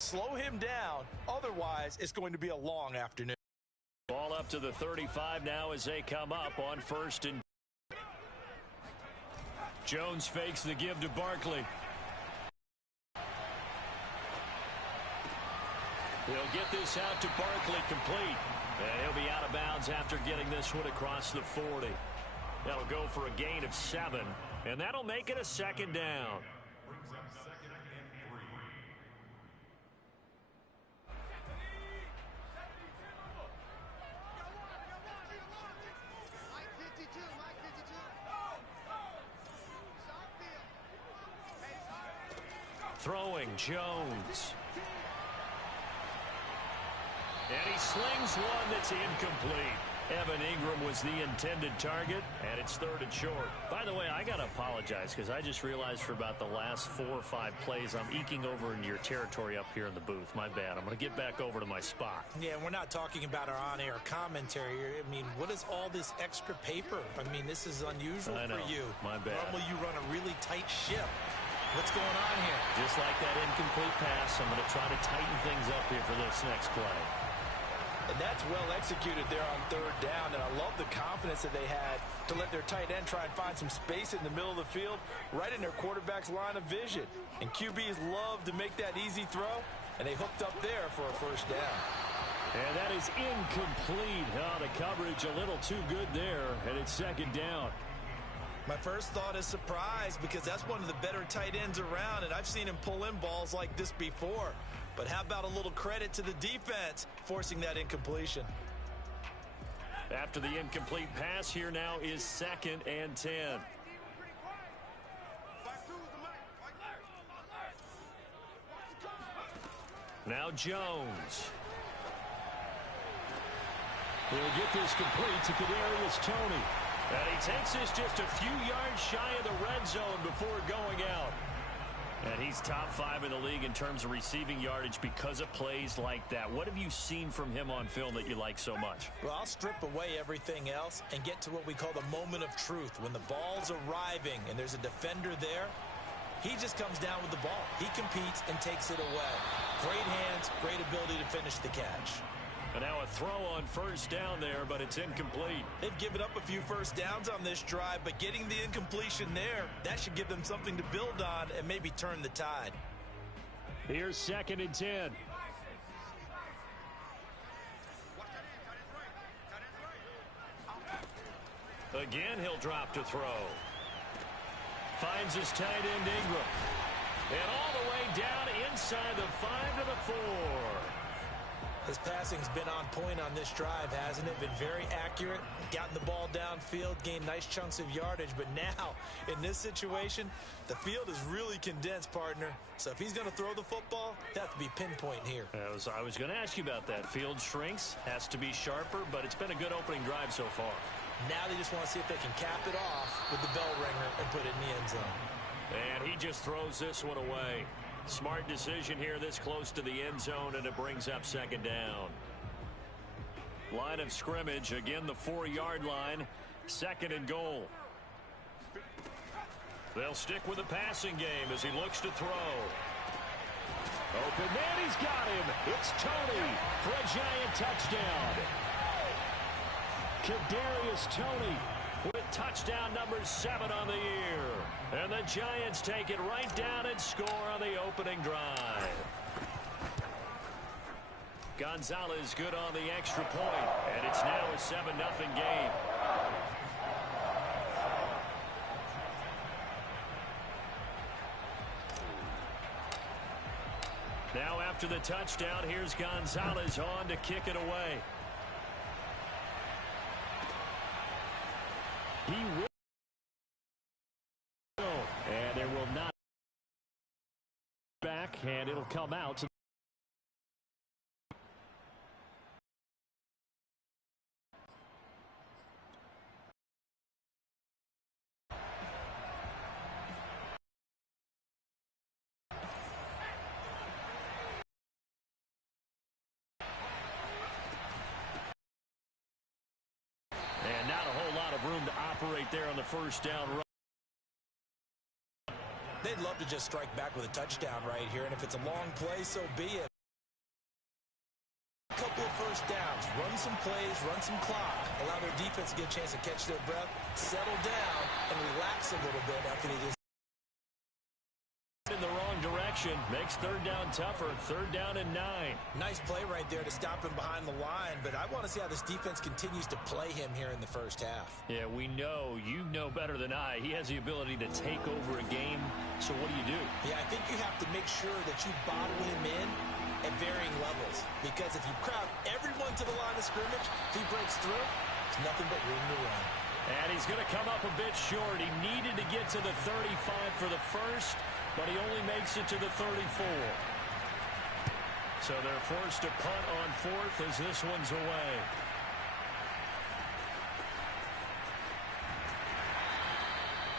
Slow him down. Otherwise, it's going to be a long afternoon. Ball up to the 35 now as they come up on first and Jones fakes the give to Barkley. He'll get this out to Barkley complete. And he'll be out of bounds after getting this one across the 40. That'll go for a gain of 7. And that'll make it a second down. Throwing Jones. And he slings one that's incomplete. Evan Ingram was the intended target, and it's 3rd and short. By the way, I got to apologize because I just realized for about the last 4 or 5 plays, I'm eking over into your territory up here in the booth. My bad. I'm going to get back over to my spot. Yeah, we're not talking about our on-air commentary. I mean, what is all this extra paper? I mean, this is unusual for you. My bad. Normally you run a really tight ship. What's going on here? Just like that incomplete pass, I'm going to try to tighten things up here for this next play. And that's well executed there on 3rd down, and I love the confidence that they had to let their tight end try and find some space in the middle of the field, right in their quarterback's line of vision. And QBs love to make that easy throw, and they hooked up there for a 1st down. And that is incomplete. Oh, the coverage a little too good there, and it's 2nd down. My first thought is surprise because that's one of the better tight ends around, and I've seen him pull in balls like this before. But how about a little credit to the defense forcing that incompletion? After the incomplete pass, here now is 2nd and 10. Now Jones. He'll get this complete to Kadarius Toney. And he takes this just a few yards shy of the red zone before going out. And he's top 5 in the league in terms of receiving yardage because of plays like that. What have you seen from him on film that you like so much? Well, I'll strip away everything else and get to what we call the moment of truth. When the ball's arriving and there's a defender there, he just comes down with the ball. He competes and takes it away. Great hands, great ability to finish the catch. And now a throw on 1st down there, but it's incomplete. They've given up a few 1st downs on this drive, but getting the incompletion there, that should give them something to build on and maybe turn the tide. Here's 2nd and 10. Again, he'll drop to throw. Finds his tight end Ingram. And all the way down inside the 5 to the 4. His passing's been on point on this drive, hasn't it? Been very accurate, gotten the ball downfield, gained nice chunks of yardage. But now, in this situation, the field is really condensed, partner. So if he's going to throw the football, that has to be pinpoint here. I was going to ask you about that. Field shrinks, has to be sharper, but it's been a good opening drive so far. Now they just want to see if they can cap it off with the bell ringer and put it in the end zone. And he just throws this one away. Smart decision here this close to the end zone, and it brings up 2nd down. Line of scrimmage, again the 4-yard line, 2nd and goal. They'll stick with the passing game as he looks to throw. Open man, he's got him. It's Toney for a giant touchdown. Kadarius Toney with touchdown number 7 on the year. And the Giants take it right down and score on the opening drive. Gonzalez good on the extra point, and it's now a 7-0 game. Now after the touchdown, here's Gonzalez on to kick it away. He will. And there will not back, and it'll come out. And not a whole lot of room to operate there on the 1st down run. They'd love to just strike back with a touchdown right here, and if it's a long play, so be it. first downs, run some plays, run some clock, allow their defense to get a chance to catch their breath, settle down, and relax a little bit after they just in the wrong direction. Makes third down tougher. Third down and 9. Nice play right there to stop him behind the line, but I want to see how this defense continues to play him here in the first half. Yeah, we know, you know better than I, he has the ability to take over a game. So what do? Yeah, I think you have to make sure that you bottle him in at varying levels, because if you crowd everyone to the line of scrimmage, if he breaks through, there's nothing but room to run. And he's going to come up a bit short. He needed to get to the 35 for the first, but he only makes it to the 34. So they're forced to punt on fourth as this one's away.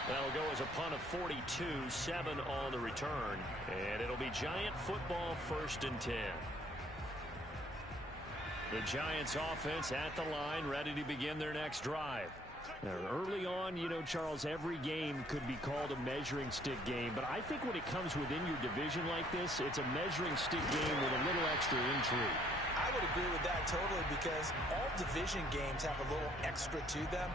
That'll go as a punt of 42, 7 on the return. And it'll be Giant football, 1st and 10. The Giants offense at the line, ready to begin their next drive. Now, early on, you know, Charles, every game could be called a measuring stick game. But I think when it comes within your division like this, it's a measuring stick game with a little extra intrigue. I would agree with that totally, because all division games have a little extra to them.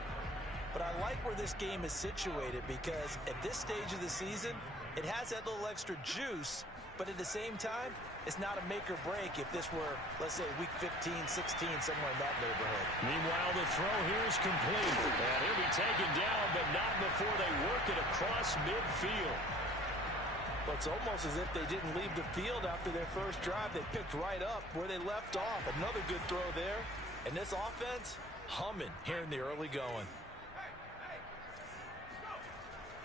But I like where this game is situated, because at this stage of the season, it has that little extra juice. But at the same time, it's not a make or break if this were, let's say, week 15, 16, somewhere in that neighborhood. Meanwhile, the throw here is complete. And he'll be taken down, but not before they work it across midfield. But it's almost as if they didn't leave the field after their first drive. They picked right up where they left off. Another good throw there. And this offense, humming here in the early going.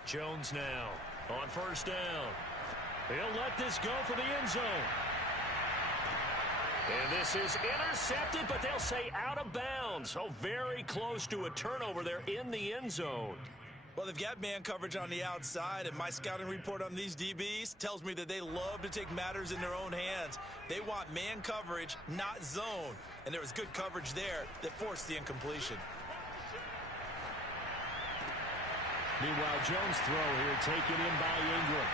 Jones now on first down. He'll let this go for the end zone. And this is intercepted, but they'll say out of bounds. Oh, very close to a turnover there in the end zone. Well, they've got man coverage on the outside, and my scouting report on these DBs tells me that they love to take matters in their own hands. They want man coverage, not zone. And there was good coverage there that forced the incompletion. Meanwhile, Jones' throw here taken in by Ingram.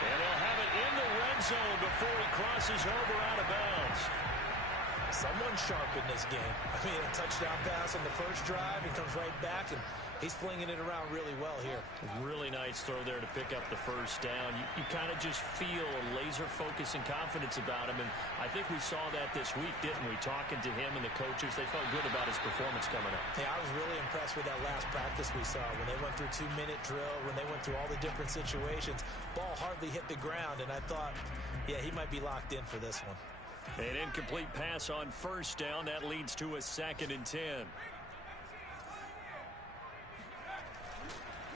And they'll have it in the red zone before he crosses over out of bounds. Someone sharp in this game. I mean, a touchdown pass on the first drive. He comes right back, and he's flinging it around really well here. Really nice throw there to pick up the first down. You kind of just feel a laser focus and confidence about him, and I think we saw that this week, didn't we? Talking to him and the coaches, they felt good about his performance coming up. Yeah, I was really impressed with that last practice we saw when they went through 2-minute drill, when they went through all the different situations. Ball hardly hit the ground, and I thought, yeah, he might be locked in for this one. An incomplete pass on first down. That leads to a 2nd and 10.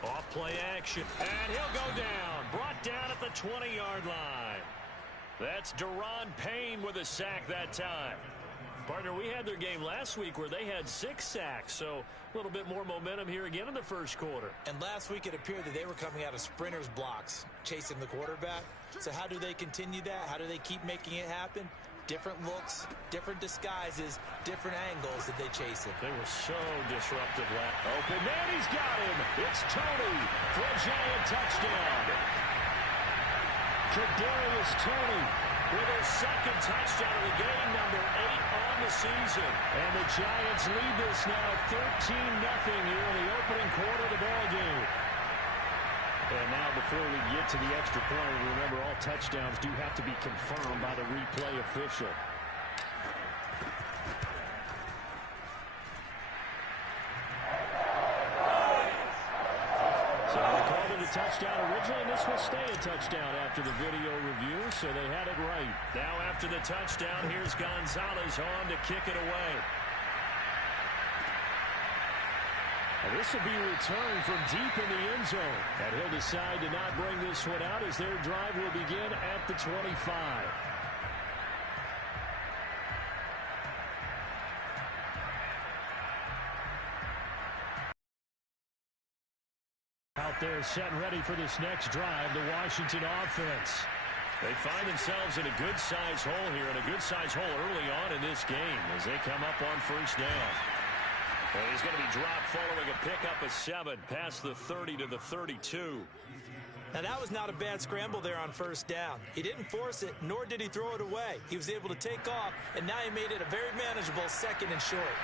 Off play action. And he'll go down. Brought down at the 20-yard line. That's Daron Payne with a sack that time. Partner, we had their game last week where they had 6 sacks, so a little bit more momentum here again in the first quarter. And last week it appeared that they were coming out of sprinters blocks, chasing the quarterback. So how do they continue that? How do they keep making it happen? Different looks, different disguises, different angles that they chase it. They were so disruptive. Open man, he's got him. It's Toney for a Giant touchdown. Kadarius Toney with his 2nd touchdown of the game, number 8 on the season. And the Giants lead this now 13-0 here in the opening quarter of the ball game. And now before we get to the extra point, remember all touchdowns do have to be confirmed by the replay official. So they called it a touchdown originally, and this will stay a touchdown after the video review, so they had it right. Now after the touchdown, here's Gonzalez on to kick it away. And this will be returned from deep in the end zone. And he'll decide to not bring this one out as their drive will begin at the 25. Out there set and ready for this next drive, the Washington offense. They find themselves in a good-sized hole here, and a good-sized hole early on in this game as they come up on first down. And he's going to be dropped following a pickup of 7 past the 30 to the 32. Now, that was not a bad scramble there on first down. He didn't force it, nor did he throw it away. He was able to take off, and now he made it a very manageable 2nd and short.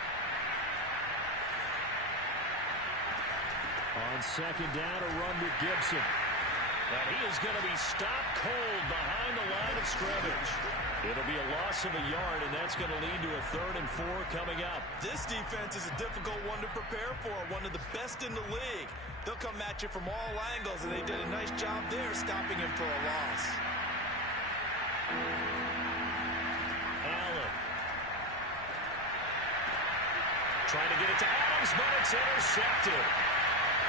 On 2nd down, a run with Gibson. And he is going to be stopped cold behind the line of scrimmage. It'll be a loss of a yard, and that's going to lead to a 3rd and 4 coming up. This defense is a difficult one to prepare for, one of the best in the league. They'll come at you from all angles, and they did a nice job there stopping him for a loss. Allen. Trying to get it to Adams, but it's intercepted.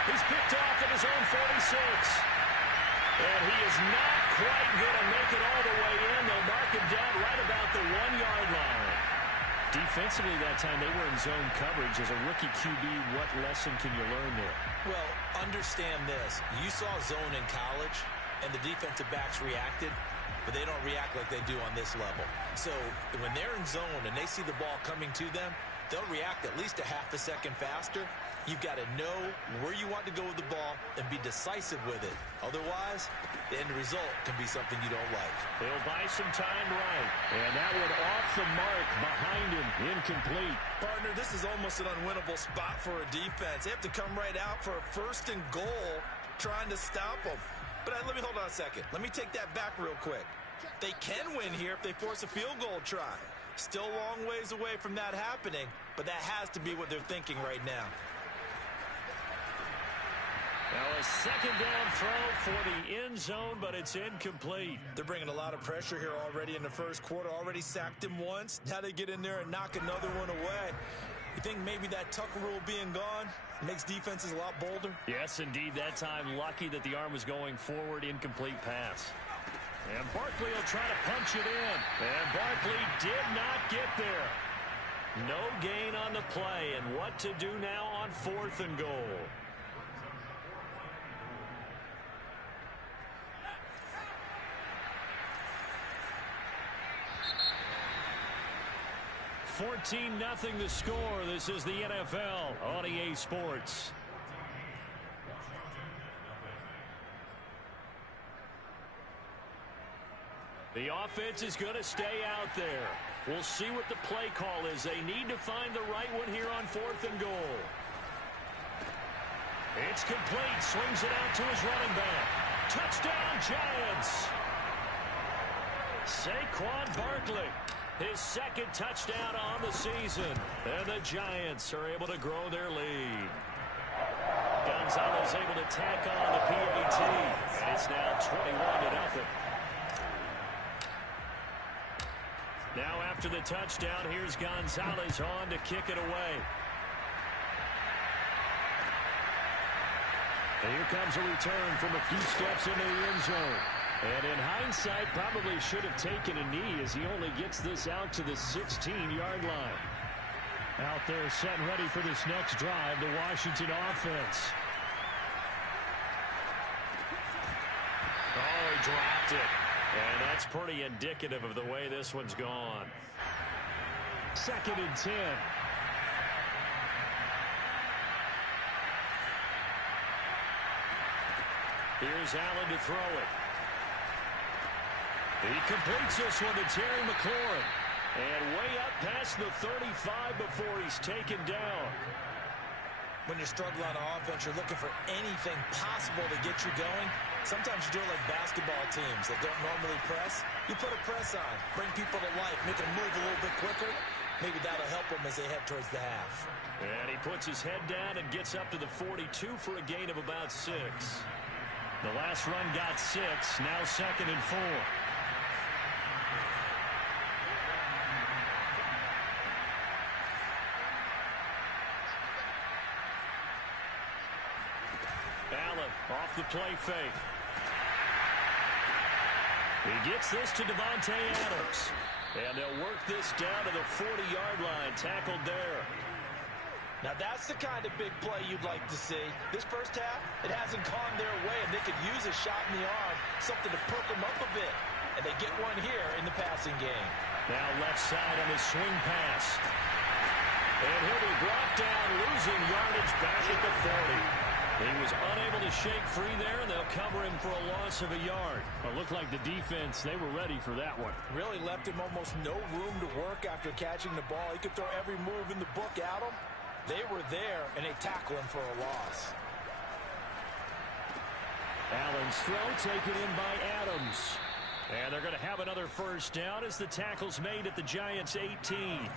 He's picked off at his own 46. And he is not quite going to make it all the way in. They'll mark him down right about the 1-yard line. Defensively that time, they were in zone coverage. As a rookie QB, what lesson can you learn there? Well, understand this. You saw zone in college, and the defensive backs reacted, but they don't react like they do on this level. So when they're in zone and they see the ball coming to them, they'll react at least a half a second faster. You've got to know where you want to go with the ball and be decisive with it. Otherwise, the end result can be something you don't like. They'll buy some time right. And that one off the mark behind him. Incomplete. Partner, this is almost an unwinnable spot for a defense. They have to come right out for a 1st and goal trying to stop them. But let me hold on a second. Let me take that back real quick. They can win here if they force a field goal try. Still a long ways away from that happening, but that has to be what they're thinking right now. Now a 2nd down throw for the end zone, but it's incomplete. They're bringing a lot of pressure here already in the 1st quarter. Already sacked him once. Now they get in there and knock another one away. You think maybe that Tucker rule being gone makes defenses a lot bolder? Yes, indeed. That time, lucky that the arm was going forward. Incomplete pass. And Barkley will try to punch it in. And Barkley did not get there. No gain on the play. And what to do now on 4th and goal? $14-0 the score. This is the NFL on EA Sports. The offense is going to stay out there. We'll see what the play call is. They need to find the right one here on 4th and goal. It's complete. Swings it out to his running back. Touchdown, Giants. Saquon Barkley. His 2nd touchdown on the season. And the Giants are able to grow their lead. Gonzalez able to tack on the PAT. And it's now 21-0. Now after the touchdown, here's Gonzalez on to kick it away. And here comes a return from a few steps into the end zone. And in hindsight, probably should have taken a knee as he only gets this out to the 16-yard line. Out there set and ready for this next drive, the Washington offense. Oh, he dropped it. And that's pretty indicative of the way this one's gone. 2nd and 10. Here's Allen to throw it. He completes this one to Terry McLaurin. And way up past the 35 before he's taken down. When you struggle on offense, you're looking for anything possible to get you going. Sometimes you do it like basketball teams that don't normally press. You put a press on, bring people to life, make them move a little bit quicker. Maybe that'll help them as they head towards the half. And he puts his head down and gets up to the 42 for a gain of about 6. The last run got 6, now 2nd and 4. Allen off the play fake. He gets this to Davante Adams. And they'll work this down to the 40-yard line, tackled there. Now that's the kind of big play you'd like to see. This first half, it hasn't gone their way, and they could use a shot in the arm, something to perk them up a bit. And they get one here in the passing game. Now left side on his swing pass. And he'll be brought down, losing yardage back at the 40. He was unable to shake free there, and they'll cover him for a loss of a yard. Well, it looked like the defense, they were ready for that one. Really left him almost no room to work after catching the ball. He could throw every move in the book at him. They were there, and they tackle him for a loss. Allen's throw taken in by Adams. And they're going to have another first down as the tackle's made at the Giants' 18.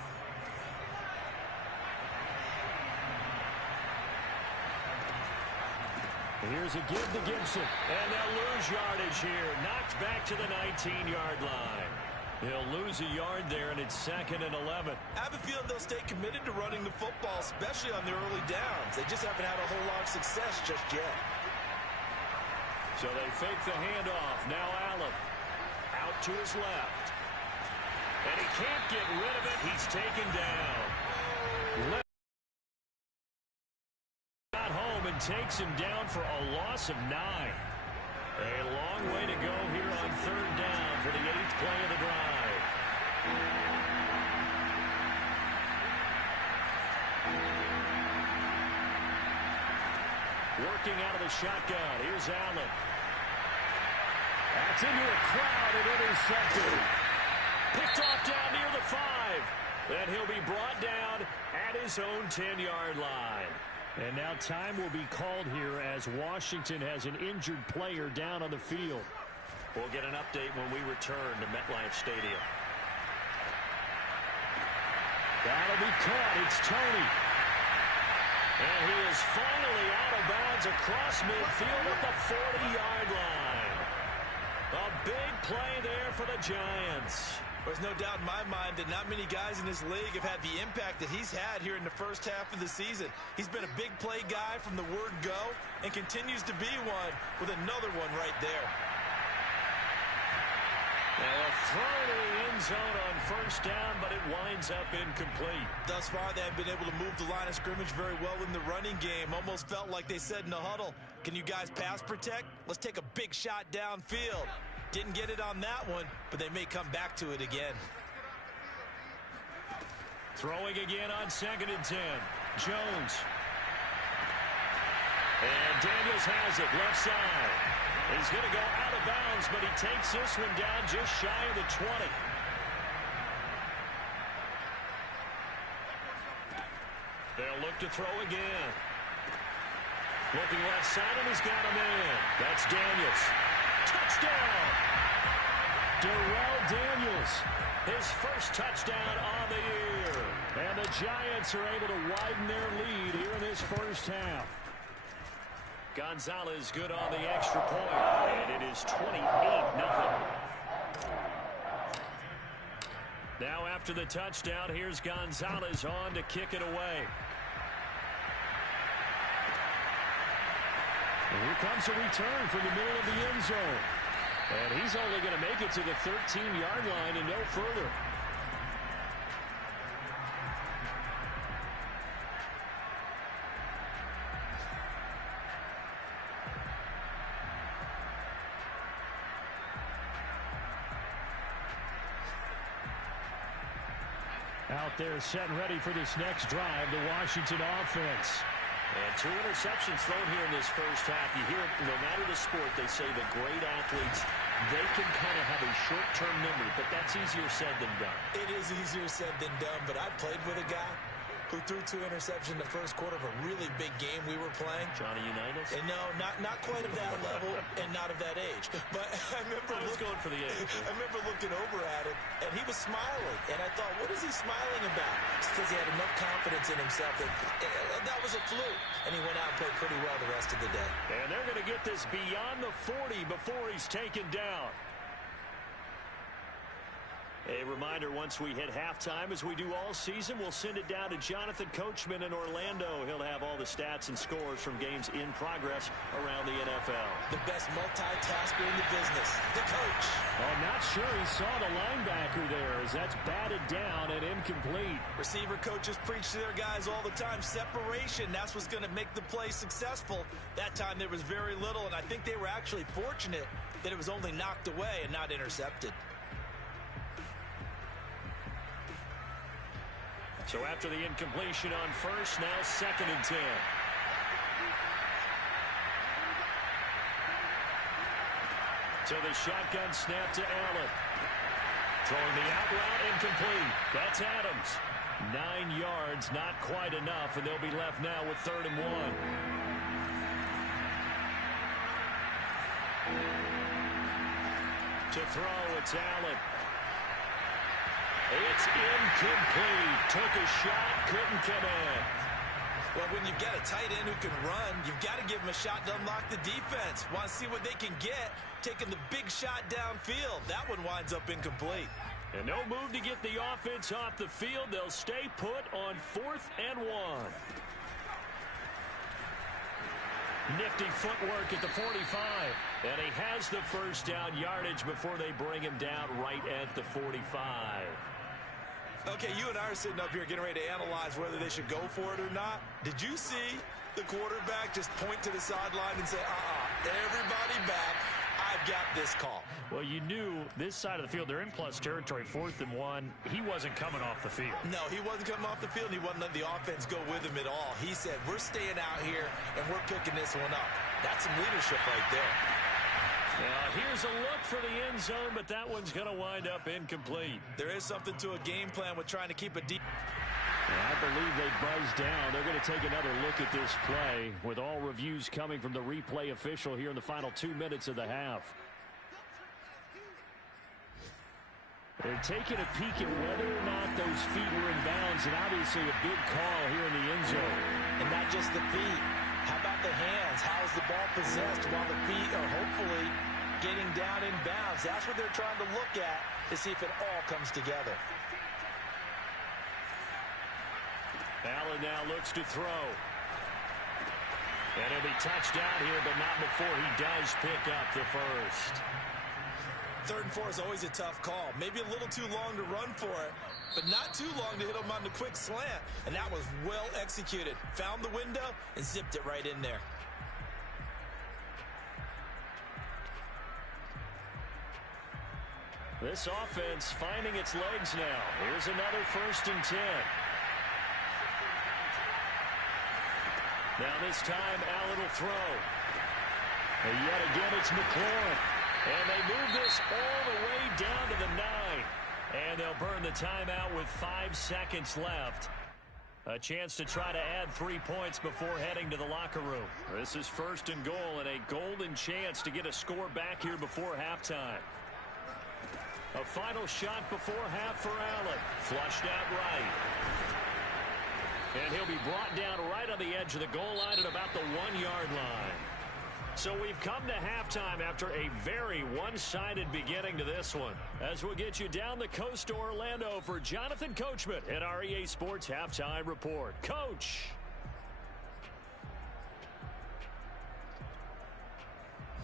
Here's a give to Gibson. And they'll lose yardage here. Knocked back to the 19-yard line. He'll lose a yard there, and it's 2nd and 11. I have a feeling they'll stay committed to running the football, especially on their early downs. They just haven't had a whole lot of success just yet. So they fake the handoff. Now Allen out to his left. And he can't get rid of it. He's taken down. Got home and takes him down for a loss of 9. A long way to go here on 3rd down for the 8th play of the drive. Working out of the shotgun. Here's Allen. That's into a crowd and intercepted. Picked off down near the 5. Then he'll be brought down at his own 10-yard line. And now time will be called here as Washington has an injured player down on the field. We'll get an update when we return to MetLife Stadium. That'll be caught. It's Toney. And he is finally out of bounds across midfield at the 40-yard line. A big play there for the Giants. There's no doubt in my mind that not many guys in this league have had the impact that he's had here in the first half of the season. He's been a big play guy from the word go and continues to be one with another one right there. Now a throw to the end zone on 1st down, but it winds up incomplete. Thus far, they have been able to move the line of scrimmage very well in the running game. Almost felt like they said in the huddle, can you guys pass protect? Let's take a big shot downfield. Didn't get it on that one, but they may come back to it again. Throwing again on 2nd and 10. Jones. And Daniels has it left side. He's going to go out of bounds, but he takes this one down just shy of the 20. They'll look to throw again. Looking left side, and he's got him in. That's Daniels. Touchdown! Darrell Daniels. His first touchdown on the year. And the Giants are able to widen their lead here in this first half. Gonzalez good on the extra point. And it is 28-0. Now after the touchdown, here's Gonzalez on to kick it away. And here comes a return from the middle of the end zone. And he's only going to make it to the 13-yard line and no further. Out there set and ready for this next drive, the Washington offense. And 2 interceptions thrown here in this first half. You hear it, no matter the sport, they say the great athletes, they can kind of have a short-term memory, but that's easier said than done. It is easier said than done, but I played with a guy who threw 2 interceptions in the first quarter of a really big game we were playing. Johnny Unitas? And no, not quite of that level and not of that age. But I remember going for the age. I remember looking over at him, and he was smiling. And I thought, what is he smiling about? It's because he had enough confidence in himself that was a fluke. And he went out and played pretty well the rest of the day. And they're going to get this beyond the 40 before he's taken down. A reminder, once we hit halftime, as we do all season, we'll send it down to Jonathan Coachman in Orlando. He'll have all the stats and scores from games in progress around the NFL. The best multitasker in the business, the coach. I'm not sure he saw the linebacker there as that's batted down and incomplete. Receiver coaches preach to their guys all the time. Separation, that's what's going to make the play successful. That time there was very little, and I think they were actually fortunate that it was only knocked away and not intercepted. So after the incompletion on first, now 2nd and 10. So the shotgun snap to Allen. Throwing the out route, incomplete. That's Adams. 9 yards, not quite enough, and they'll be left now with 3rd and 1. To throw, it's Allen. It's incomplete. Took a shot, couldn't come in. Well, when you've got a tight end who can run, you've got to give him a shot to unlock the defense. Want to see what they can get, taking the big shot downfield. That one winds up incomplete. And no move to get the offense off the field. They'll stay put on 4th and 1. Nifty footwork at the 45. And he has the first down yardage before they bring him down right at the 45. Okay, you and I are sitting up here getting ready to analyze whether they should go for it or not. Did you see the quarterback just point to the sideline and say, everybody back, I've got this call? Well, you knew this side of the field, they're in plus territory, 4th and 1. He wasn't coming off the field. No, he wasn't coming off the field. He wasn't letting the offense go with him at all. He said, we're staying out here, and we're picking this one up. That's some leadership right there. Here's a look for the end zone, but that one's going to wind up incomplete. There is something to a game plan with trying to keep a deep. I believe they buzzed down. They're going to take another look at this play with all reviews coming from the replay official here in the final 2 minutes of the half. They're taking a peek at whether or not those feet were in bounds, and obviously a big call here in the end zone. And not just the feet. How about the hands? How's the ball possessed while the feet are hopefully getting down in bounds? That's what they're trying to look at to see if it all comes together. Allen now looks to throw. And he'll be touched down here, but not before he does pick up the first. 3rd and 4 is always a tough call. Maybe a little too long to run for it, but not too long to hit him on the quick slant. And that was well executed. Found the window and zipped it right in there. This offense finding its legs now. Here's another 1st and 10. Now this time, Allen will throw. And yet again, it's McLaurin. And they move this all the way down to the 9. And they'll burn the timeout with 5 seconds left. A chance to try to add 3 points before heading to the locker room. This is 1st and goal and a golden chance to get a score back here before halftime. A final shot before half for Allen. Flushed out right. And he'll be brought down right on the edge of the goal line at about the 1-yard line. So we've come to halftime after a very one-sided beginning to this one. As we'll get you down the coast to Orlando for Jonathan Coachman at our EA Sports Halftime Report. Coach.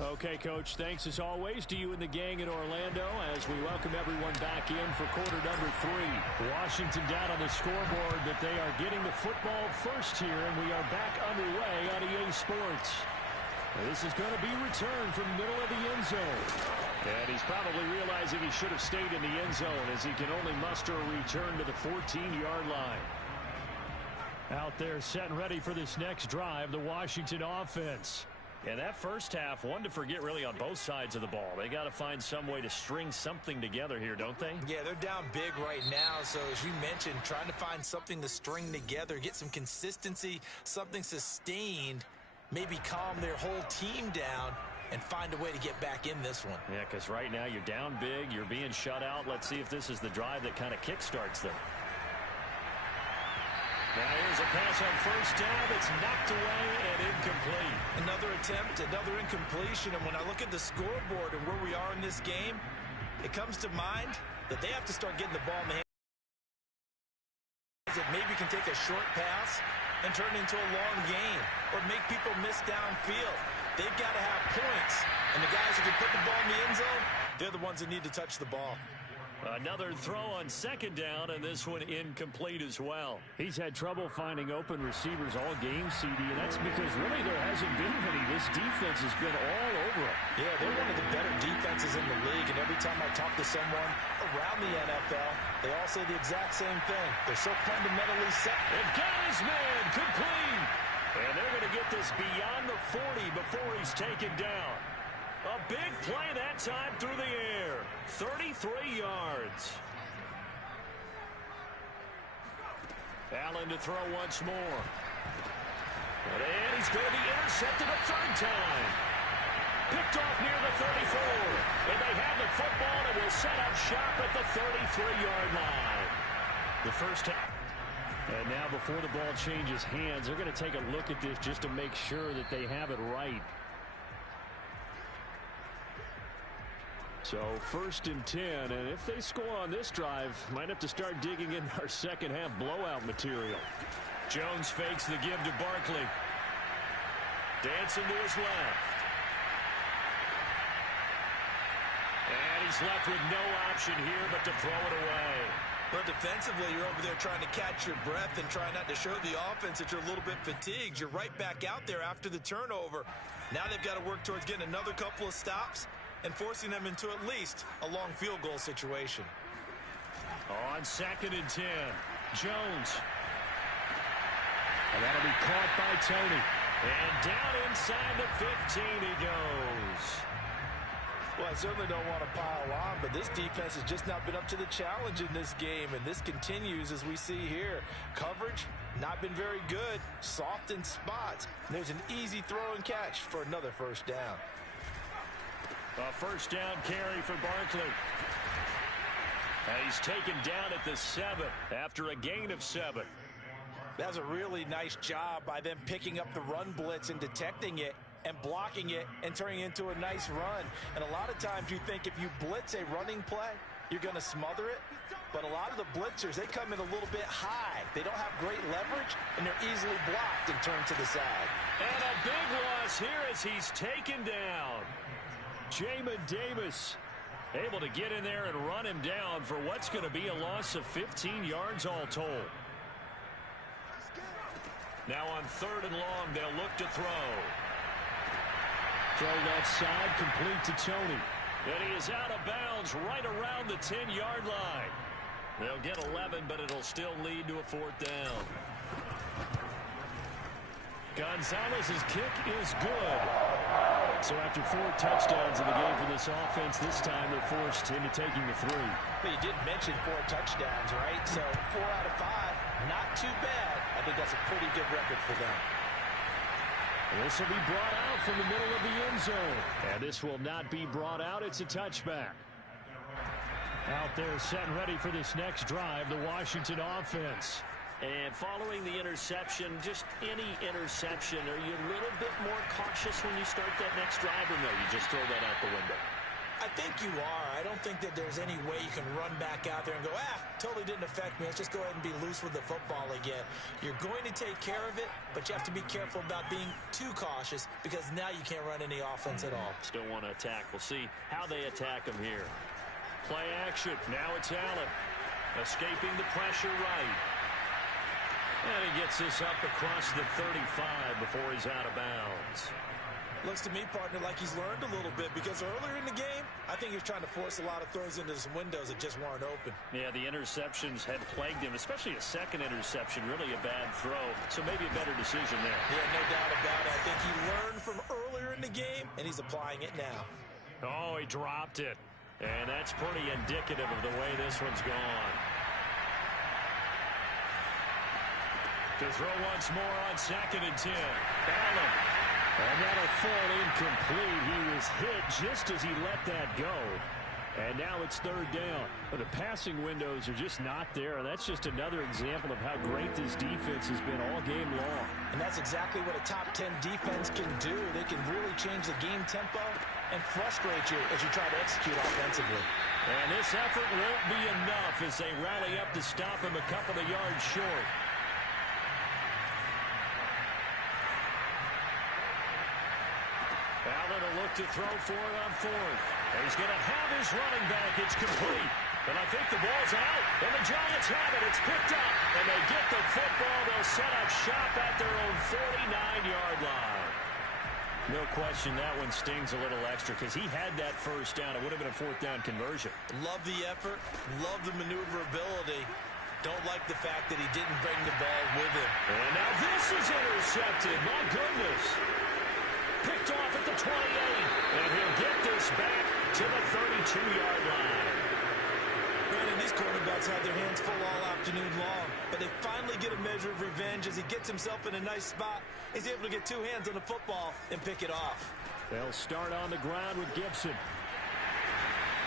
Okay, Coach, thanks as always to you and the gang in Orlando as we welcome everyone back in for quarter number 3. Washington down on the scoreboard, but they are getting the football first here, and we are back underway on EA Sports. This is going to be returned from the middle of the end zone. And he's probably realizing he should have stayed in the end zone as he can only muster a return to the 14-yard line. Out there set and ready for this next drive, the Washington offense. And that first half, one to forget really on both sides of the ball. They got to find some way to string something together here, don't they? Yeah, they're down big right now. So as you mentioned, trying to find something to string together, get some consistency, something sustained, maybe calm their whole team down and find a way to get back in this one. Yeah, because right now you're down big, you're being shut out. Let's see if this is the drive that kind of kickstarts them. Now here's a pass on first down. It's knocked away and incomplete. Another attempt, another incompletion. And when I look at the scoreboard and where we are in this game, it comes to mind that they have to start getting the ball in the hands that maybe can take a short pass and turn into a long game or make people miss downfield. They've got to have points. And the guys who can put the ball in the end zone, they're the ones that need to touch the ball. Another throw on second down, and this one incomplete as well. He's had trouble finding open receivers all game, CD, and that's because really there hasn't been many. This defense has been all over him. Yeah, they're one of the better defenses in the league, and every time I talk to someone around the NFL, they all say the exact same thing. They're so fundamentally set. And got his man complete. And they're going to get this beyond the 40 before he's taken down. A big play that time through the air. 33 yards. Allen to throw once more. And he's going to be intercepted a third time. Picked off near the 34. And they have the football and will set up shop at the 33-yard line. The first half. And now before the ball changes hands, they're going to take a look at this just to make sure that they have it right. So 1st and 10, and if they score on this drive, might have to start digging in our second half blowout material. Jones fakes the give to Barkley. Dancing to his left. And he's left with no option here but to throw it away. But defensively, you're over there trying to catch your breath and try not to show the offense that you're a little bit fatigued. You're right back out there after the turnover. Now they've got to work towards getting another couple of stops and forcing them into at least a long field goal situation. On 2nd and 10, Jones. And that'll be caught by Tony. And down inside the 15 he goes. Well, I certainly don't want to pile on, but this defense has just not been up to the challenge in this game, and this continues as we see here. Coverage, not been very good, soft in spots. And there's an easy throw and catch for another first down. A first down carry for Barkley. And he's taken down at the 7 after a gain of 7. That was a really nice job by them picking up the run blitz and detecting it and blocking it and turning it into a nice run. And a lot of times you think if you blitz a running play, you're going to smother it. But a lot of the blitzers, they come in a little bit high. They don't have great leverage, and they're easily blocked and turned to the side. And a big loss here as he's taken down. Jamin Davis able to get in there and run him down for what's going to be a loss of 15 yards all told. Now on 3rd and long, they'll look to throw. Throw left side, complete to Tony. And he is out of bounds right around the 10-yard line. They'll get 11, but it'll still lead to a 4th down. Gonzalez's kick is good. So after 4 touchdowns in the game for this offense, this time they're forced into taking the 3. But you did mention 4 touchdowns, right? So 4 out of 5, not too bad. I think that's a pretty good record for them. This will be brought out from the middle of the end zone. And this will not be brought out. It's a touchback. Out there set and ready for this next drive, the Washington offense. And following the interception, just any interception, are you a little bit more cautious when you start that next drive, or no, you just throw that out the window? I think you are. I don't think that there's any way you can run back out there and go, totally didn't affect me. Let's just go ahead and be loose with the football again. You're going to take care of it, but you have to be careful about being too cautious because now you can't run any offense at all. Still want to attack. We'll see how they attack him here. Play action. Now it's Allen. Escaping the pressure right. And he gets this up across the 35 before he's out of bounds. Looks to me, partner, like he's learned a little bit because earlier in the game, I think he was trying to force a lot of throws into some windows that just weren't open. Yeah, the interceptions had plagued him, especially a second interception, really a bad throw. So maybe a better decision there. Yeah, no doubt about it. I think he learned from earlier in the game, and he's applying it now. Oh, he dropped it. And that's pretty indicative of the way this one's gone. To throw once more on 2nd and 10. Allen. And that'll fall incomplete. He was hit just as he let that go. And now it's 3rd down. But the passing windows are just not there. And that's just another example of how great this defense has been all game long. And that's exactly what a top 10 defense can do. They can really change the game tempo and frustrate you as you try to execute offensively. And this effort won't be enough as they rally up to stop him a couple of yards short. Allen will look to throw for it on 4th. And he's going to have his running back. It's complete. And I think the ball's out. And the Giants have it. It's picked up. And they get the football. They'll set up shop at their own 49-yard line. No question that one stings a little extra because he had that first down. It would have been a 4th down conversion. Love the effort. Love the maneuverability. Don't like the fact that he didn't bring the ball with him. And now this is intercepted. My goodness. Picked off at the 28. And he'll get this back to the 32-yard line. Brandon, these quarterbacks had their hands full all afternoon long, but they finally get a measure of revenge as he gets himself in a nice spot. He's able to get two hands on the football and pick it off. They'll start on the ground with Gibson.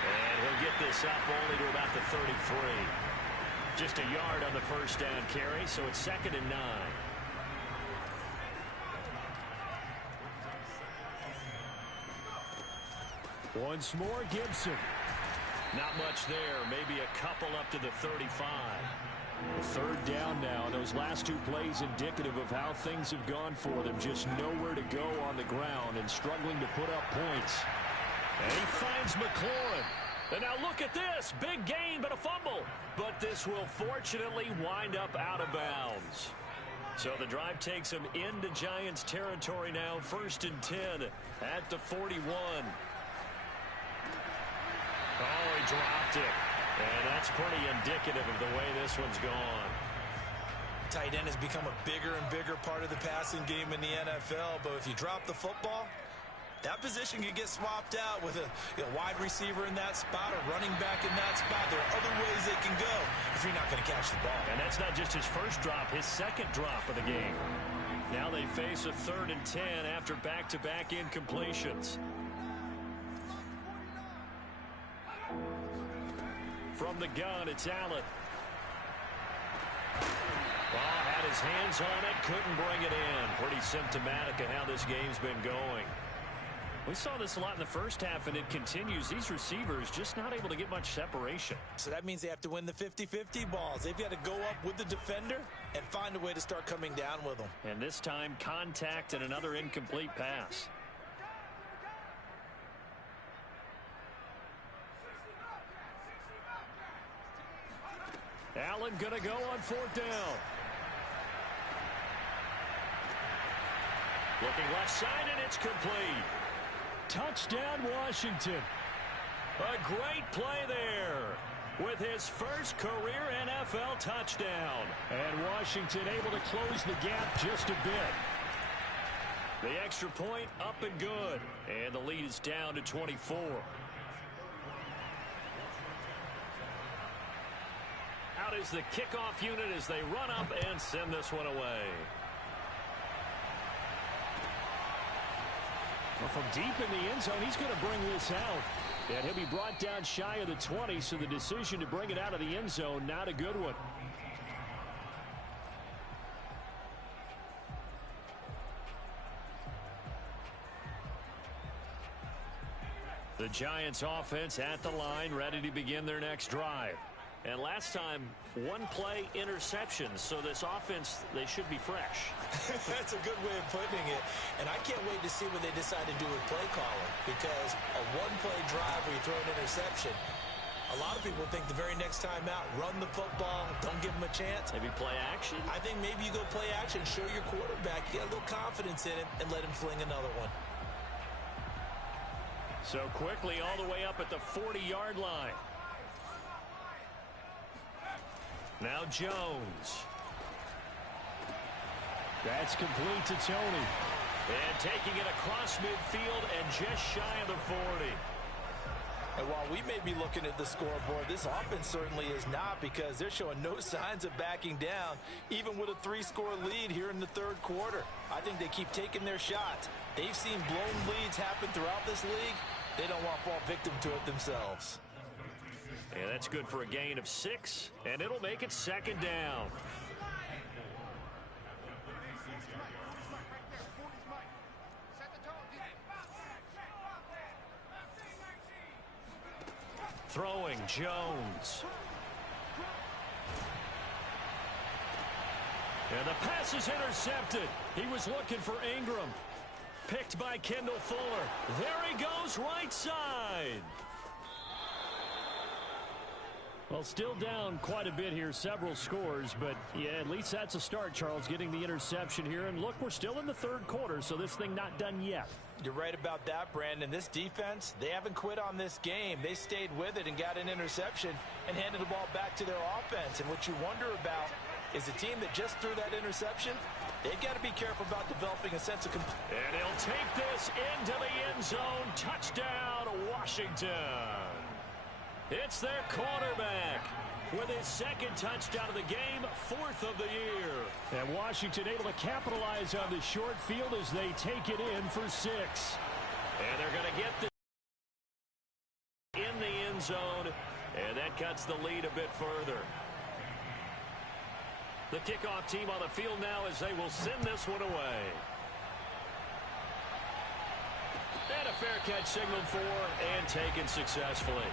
And he'll get this up only to about the 33. Just a yard on the first down carry, so it's 2nd and 9. Once more, Gibson. Not much there. Maybe a couple up to the 35. Third down now. Those last two plays indicative of how things have gone for them. Just nowhere to go on the ground and struggling to put up points. And he finds McLaurin. And now look at this. Big gain, but a fumble. But this will fortunately wind up out of bounds. So the drive takes him into Giants territory now. 1st and 10 at the 41. Oh, he dropped it. And that's pretty indicative of the way this one's gone. Tight end has become a bigger and bigger part of the passing game in the NFL, but if you drop the football, that position can get swapped out with a wide receiver in that spot, a running back in that spot. There are other ways they can go if you're not going to catch the ball. And that's not just his first drop, his second drop of the game. Now they face a 3rd and 10 after back-to-back incompletions. From the gun, it's Allen. Ball had his hands on it, couldn't bring it in. Pretty symptomatic of how this game's been going. We saw this a lot in the first half, and it continues. These receivers just not able to get much separation. So that means they have to win the 50-50 balls. They've got to go up with the defender and find a way to start coming down with them. And this time, contact and another incomplete pass. Allen going to go on 4th down. Looking left side, and it's complete. Touchdown, Washington. A great play there with his first career NFL touchdown. And Washington able to close the gap just a bit. The extra point up and good. And the lead is down to 24. Out is the kickoff unit as they run up and send this one away. Well, from deep in the end zone, he's going to bring this out. And he'll be brought down shy of the 20, so the decision to bring it out of the end zone, not a good one. The Giants offense at the line, ready to begin their next drive. And last time, one play interceptions, so this offense, they should be fresh. That's a good way of putting it. And I can't wait to see what they decide to do with play calling, because a one-play drive where you throw an interception, a lot of people think the very next time out, run the football, don't give them a chance. Maybe play action? I think maybe you go play action, show your quarterback, get a little confidence in him, and let him fling another one. So quickly all the way up at the 40-yard line. Now Jones. That's complete to Tony. And taking it across midfield and just shy of the 40. And while we may be looking at the scoreboard, this offense certainly is not, because they're showing no signs of backing down, even with a 3-score lead here in the third quarter. I think they keep taking their shots. They've seen blown leads happen throughout this league. They don't want to fall victim to it themselves. And that's good for a gain of 6, and it'll make it 2nd down. Throwing Jones. And the pass is intercepted. He was looking for Ingram. Picked by Kendall Fuller. There he goes, right side. Well, still down quite a bit here, several scores, but yeah, at least that's a start, Charles, getting the interception here. And look, we're still in the third quarter, so this thing not done yet. You're right about that, Brandon. This defense, they haven't quit on this game. They stayed with it and got an interception and handed the ball back to their offense. And what you wonder about is a team that just threw that interception, they've got to be careful about developing a sense of And he'll take this into the end zone. Touchdown, Washington. It's their quarterback with his second touchdown of the game, 4th of the year. And Washington able to capitalize on the short field as they take it in for 6. And they're going to get this in the end zone, and that cuts the lead a bit further. The kickoff team on the field now as they will send this one away. And a fair catch signaled for and taken successfully.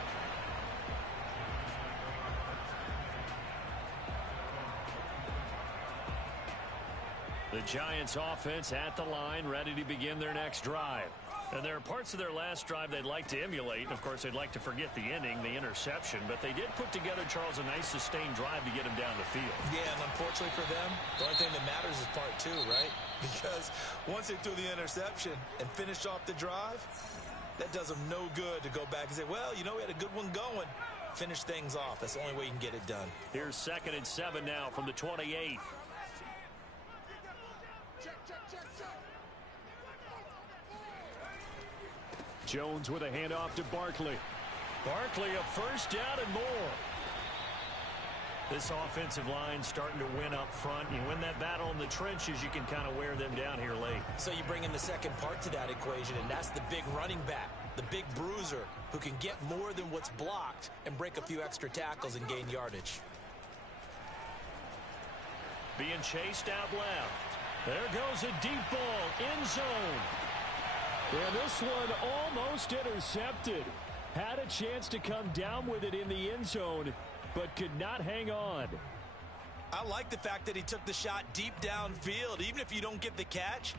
The Giants offense at the line, ready to begin their next drive. And there are parts of their last drive they'd like to emulate. And of course, they'd like to forget the ending, the interception. But they did put together, Charles, a nice sustained drive to get him down the field. Yeah, and unfortunately for them, the only thing that matters is part 2, right? Because once they threw the interception and finished off the drive, that does them no good to go back and say, well, you know, we had a good one going. Finish things off. That's the only way you can get it done. Here's 2nd and 7 now from the 28. Jones with a handoff to Barkley. Barkley a first down and more. This offensive line starting to win up front. You win that battle in the trenches, you can kind of wear them down here late. So you bring in the second part to that equation, and that's the big running back, the big bruiser, who can get more than what's blocked and break a few extra tackles and gain yardage. Being chased out left. There goes a deep ball, end zone. And this one almost intercepted. Had a chance to come down with it in the end zone, but could not hang on. I like the fact that he took the shot deep downfield. Even if you don't get the catch,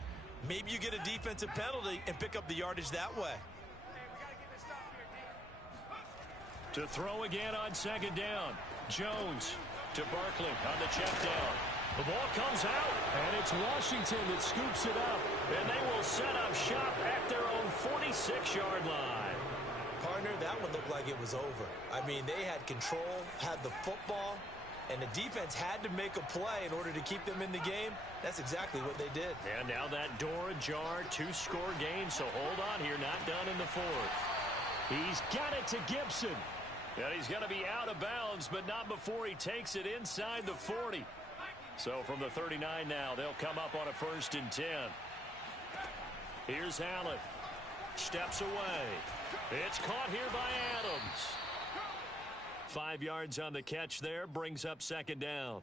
maybe you get a defensive penalty and pick up the yardage that way. To throw again on 2nd down. Jones to Barkley on the check down. The ball comes out. And it's Washington that scoops it up. And they will set up shop at their own 46-yard line. Partner, that one looked like it was over. I mean, they had control, had the football, and the defense had to make a play in order to keep them in the game. That's exactly what they did. And now that door ajar, 2-score game, so hold on here, not done in the 4th. He's got it to Gibson. And he's going to be out of bounds, but not before he takes it inside the 40. So from the 39 now, they'll come up on a 1st and 10. Here's Allen. Steps away. It's caught here by Adams. 5 yards on the catch there, brings up 2nd down.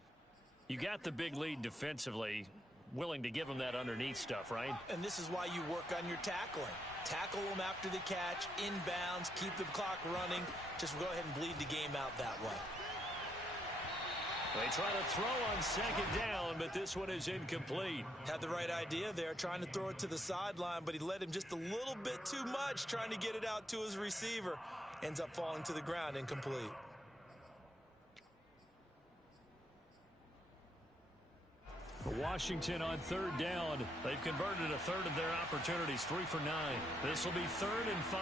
You got the big lead defensively, willing to give them that underneath stuff, right? And this is why you work on your tackling. Tackle them after the catch, inbounds, keep the clock running. Just go ahead and bleed the game out that way. They try to throw on 2nd down, but this one is incomplete. Had the right idea there, trying to throw it to the sideline, but he led him just a little bit too much, trying to get it out to his receiver. Ends up falling to the ground, incomplete. Washington on 3rd down. They've converted a third of their opportunities, 3 for 9. This will be 3rd and 5.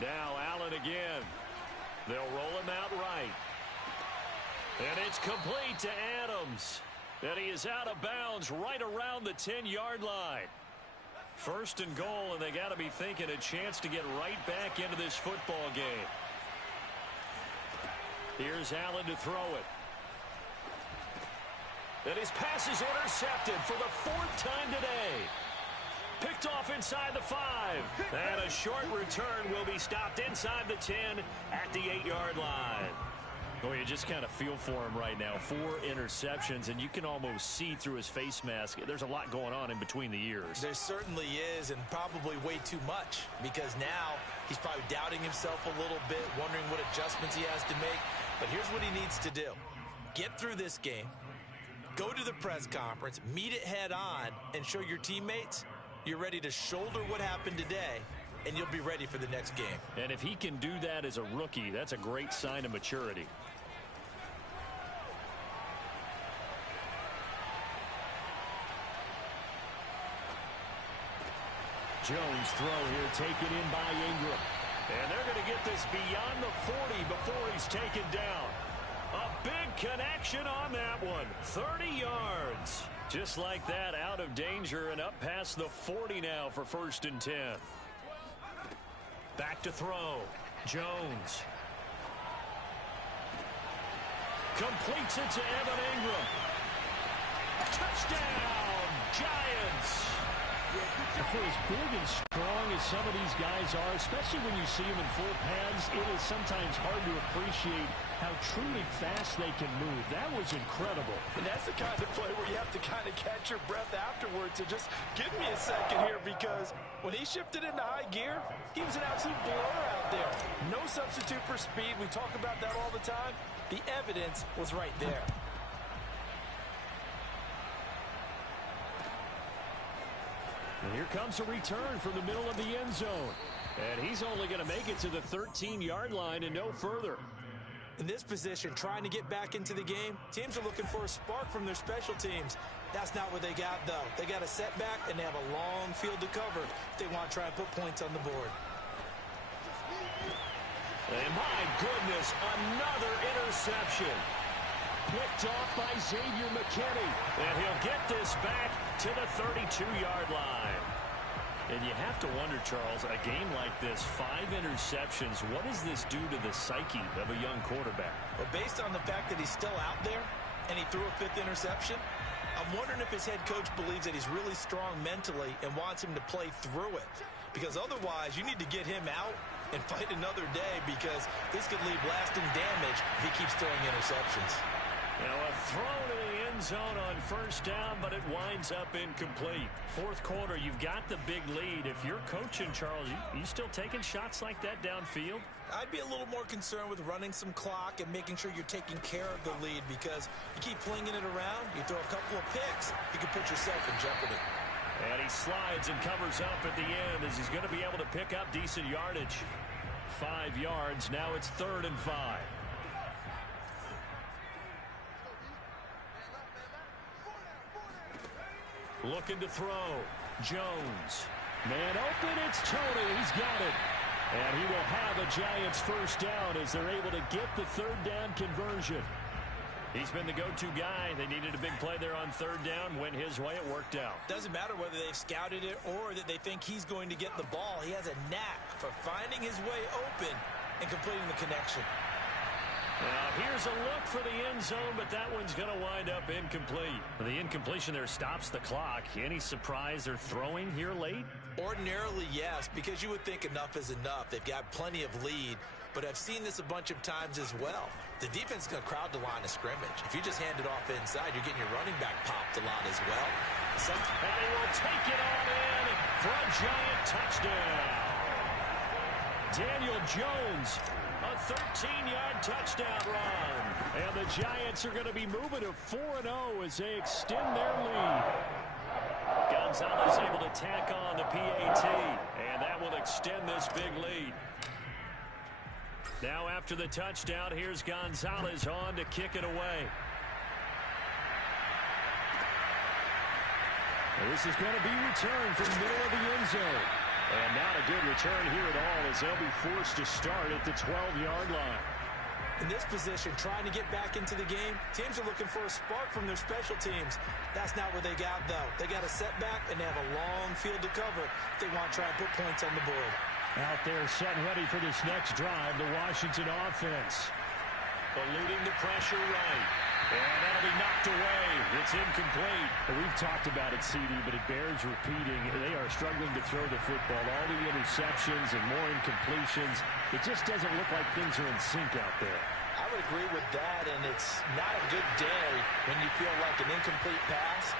Now Allen again. They'll roll him out right. And it's complete to Adams. And he is out of bounds right around the 10-yard line. 1st and goal, and they got to be thinking a chance to get right back into this football game. Here's Allen to throw it. And his pass is intercepted for the 4th time today. Picked off inside the 5. And a short return will be stopped inside the 10 at the 8-yard line. Well, you just kind of feel for him right now. 4 interceptions, and you can almost see through his face mask. There's a lot going on in between the ears. There certainly is, and probably way too much, because now he's probably doubting himself a little bit, wondering what adjustments he has to make. But here's what he needs to do. Get through this game, go to the press conference, meet it head on, and show your teammates you're ready to shoulder what happened today and you'll be ready for the next game. And if he can do that as a rookie, that's a great sign of maturity. Jones throw here taken in by Ingram. And they're going to get this beyond the 40 before he's taken down. A big connection on that one. 30 yards. Just like that, out of danger and up past the 40 now for 1st and 10. Back to throw. Jones. Completes it to Evan Ingram. Touchdown, Giants. For as big and strong as some of these guys are, especially when you see them in full pads, it is sometimes hard to appreciate how truly fast they can move. That was incredible. And that's the kind of play where you have to kind of catch your breath afterwards. So just give me a second here, because when he shifted into high gear, he was an absolute blur out there. No substitute for speed. We talk about that all the time. The evidence was right there. And here comes a return from the middle of the end zone. And he's only going to make it to the 13-yard line and no further. In this position, trying to get back into the game, teams are looking for a spark from their special teams. That's not what they got, though. They got a setback, and they have a long field to cover if they want to try and put points on the board. And my goodness, another interception. Picked off by Xavier McKinney. And he'll get this back to the 32-yard line. And you have to wonder, Charles, a game like this, 5 interceptions, what does this do to the psyche of a young quarterback? Well, based on the fact that he's still out there and he threw a 5th interception, I'm wondering if his head coach believes that he's really strong mentally and wants him to play through it. Because otherwise, you need to get him out and fight another day, because this could leave lasting damage if he keeps throwing interceptions. Now a throw to the end zone on 1st down, but it winds up incomplete. 4th quarter, you've got the big lead. If you're coaching, Charles, you still taking shots like that downfield? I'd be a little more concerned with running some clock and making sure you're taking care of the lead, because you keep flinging it around, you throw a couple of picks, you can put yourself in jeopardy. And he slides and covers up at the end as he's going to be able to pick up decent yardage. 5 yards, now it's 3rd and 5. Looking to throw. Jones. Man open, it's Tony. He's got it. And he will have a Giants 1st down as they're able to get the 3rd down conversion. He's been the go-to guy. They needed a big play there on 3rd down. Went his way. It worked out. Doesn't matter whether they've scouted it or that they think he's going to get the ball. He has a knack for finding his way open and completing the connection. Now, here's a look for the end zone, but that one's going to wind up incomplete. The incompletion there stops the clock. Any surprise they're throwing here late? Ordinarily, yes, because you would think enough is enough. They've got plenty of lead, but I've seen this a bunch of times as well. The defense is going to crowd the line of scrimmage. If you just hand it off inside, you're getting your running back popped a lot as well. And they will take it on in for a Giant touchdown. Daniel Jones, a 13-yard touchdown run. And the Giants are going to be moving to 4-0 as they extend their lead. Gonzalez able to tack on the PAT, and that will extend this big lead. Now after the touchdown, here's Gonzalez on to kick it away. And this is going to be returned from the middle of the end zone. And not a good return here at all, as they'll be forced to start at the 12-yard line. In this position, trying to get back into the game, teams are looking for a spark from their special teams. That's not what they got, though. They got a setback, and they have a long field to cover if they want to try and put points on the board. Out there set ready for this next drive, the Washington offense. Eluding the pressure right. And that'll be knocked away. It's incomplete. We've talked about it, CD, but it bears repeating. They are struggling to throw the football. All the interceptions and more incompletions. It just doesn't look like things are in sync out there. I would agree with that, and it's not a good day when you feel like an incomplete pass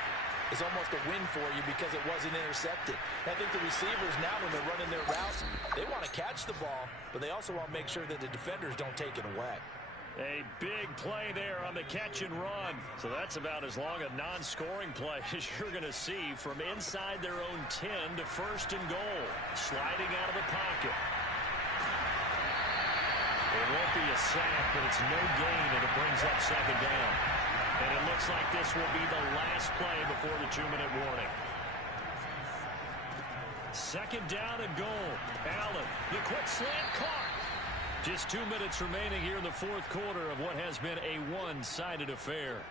is almost a win for you because it wasn't intercepted. I think the receivers now, when they're running their routes, they want to catch the ball, but they also want to make sure that the defenders don't take it away. A big play there on the catch and run. So that's about as long a non-scoring play as you're going to see from inside their own 10 to first and goal. Sliding out of the pocket. It won't be a sack, but it's no gain, and it brings up second down. And it looks like this will be the last play before the 2-minute warning. Second down and goal. Allen, the quick slant caught. Just 2 minutes remaining here in the fourth quarter of what has been a one-sided affair.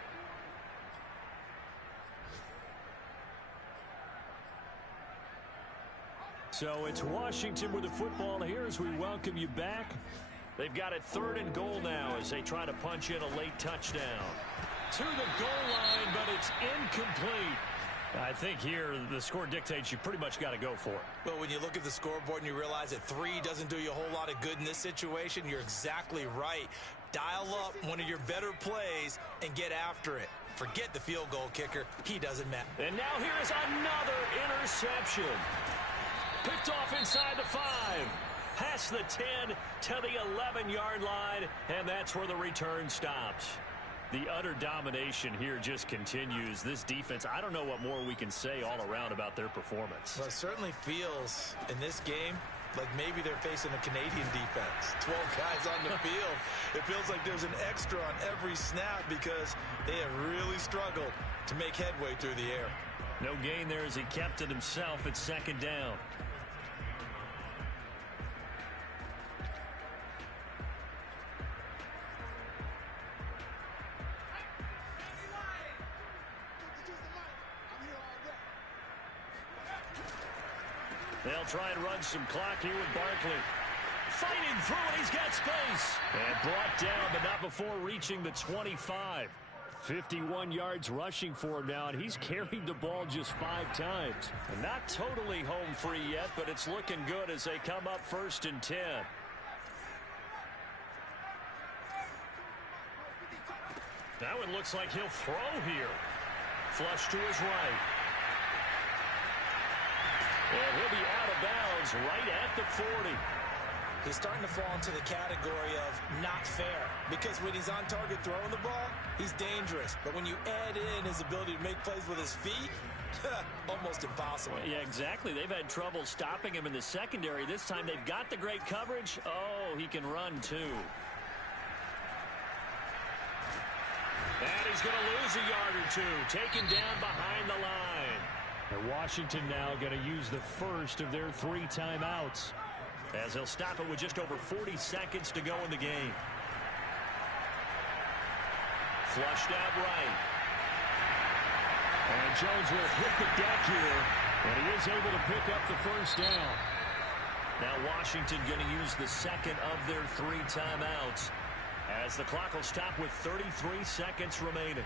So it's Washington with the football here as we welcome you back. They've got it 3rd and goal now as they try to punch in a late touchdown. To the goal line, but it's incomplete. I think here the score dictates you pretty much got to go for it. Well, when you look at the scoreboard and you realize that 3 doesn't do you a whole lot of good in this situation, you're exactly right. Dial up one of your better plays and get after it. Forget the field goal kicker. He doesn't matter. And now here is another interception. Picked off inside the 5. Past the 10 to the 11-yard line, and that's where the return stops. The utter domination here just continues. This defense, I don't know what more we can say all around about their performance. Well, it certainly feels in this game like maybe they're facing a Canadian defense. 12 guys on the field. It feels like there's an extra on every snap because they have really struggled to make headway through the air. No gain there as he kept it himself at second down. They'll try and run some clock here with Barkley. Fighting through it, he's got space. And brought down, but not before reaching the 25. 51 yards rushing for him now, and he's carried the ball just 5 times. And not totally home free yet, but it's looking good as they come up 1st and 10. That one looks like he'll throw here. Flush to his right. And he'll be out of bounds right at the 40. He's starting to fall into the category of not fair because when he's on target throwing the ball, he's dangerous. But when you add in his ability to make plays with his feet, almost impossible. Yeah, exactly. They've had trouble stopping him in the secondary. This time they've got the great coverage. Oh, he can run too. And he's going to lose a yard or two, taken down behind the line. And Washington now going to use the first of their 3 timeouts. As he'll stop it with just over 40 seconds to go in the game. Flushed out right. And Jones will hit the deck here. And he is able to pick up the first down. Now Washington going to use the second of their 3 timeouts. As the clock will stop with 33 seconds remaining.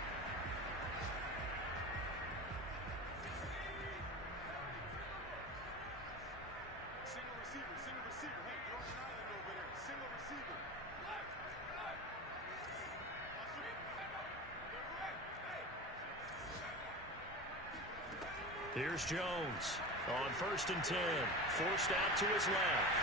Here's Jones on 1st and 10. Forced out to his left.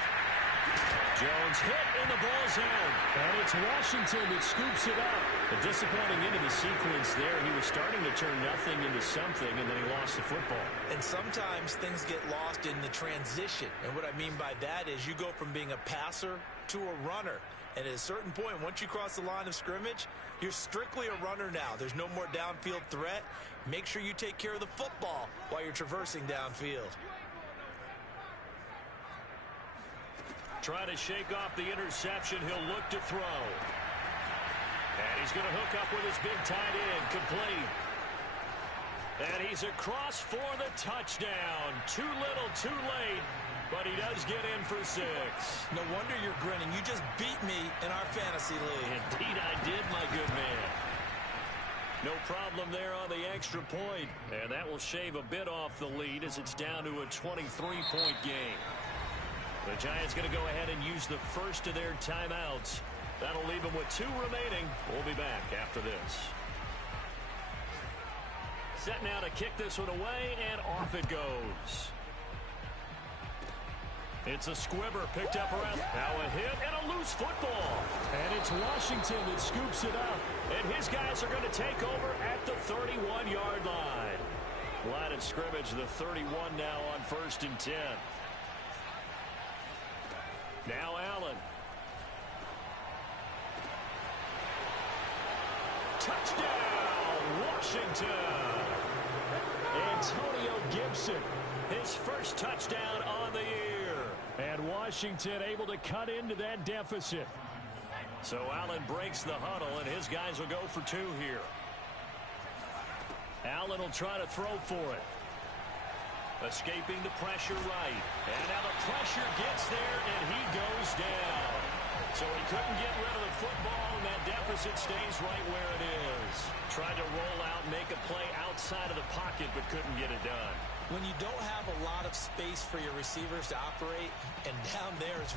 Jones hit in the ball zone. And it's Washington that scoops it up. A disappointing end of the sequence there. He was starting to turn nothing into something, and then he lost the football. And sometimes things get lost in the transition. And what I mean by that is you go from being a passer to a runner. And at a certain point, once you cross the line of scrimmage, you're strictly a runner now. There's no more downfield threat. Make sure you take care of the football while you're traversing downfield. Try to shake off the interception. He'll look to throw. And he's going to hook up with his big tight end. Complete. And he's across for the touchdown. Too little, too late. But he does get in for 6. No wonder you're grinning. You just beat me in our fantasy league. Indeed I did, my good man. No problem there on the extra point. And that will shave a bit off the lead as it's down to a 23-point game. The Giants going to go ahead and use the first of their timeouts. That'll leave them with 2 remaining. We'll be back after this. Set now to kick this one away, and off it goes. It's a squibber picked up around. Now a hit and a loose football. And it's Washington that scoops it up. And his guys are going to take over at the 31-yard line. Line of scrimmage, the 31 now on 1st and 10. Now Allen. Touchdown, Washington. Antonio Gibson. His first touchdown on the year. And Washington able to cut into that deficit. So Allen breaks the huddle, and his guys will go for 2 here. Allen will try to throw for it. Escaping the pressure right. And now the pressure gets there, and he goes down. So he couldn't get rid of the football, and that deficit stays right where it is. Tried to roll out, make a play outside of the pocket, but couldn't get it done. When you don't have a lot of space for your receivers to operate, and down there is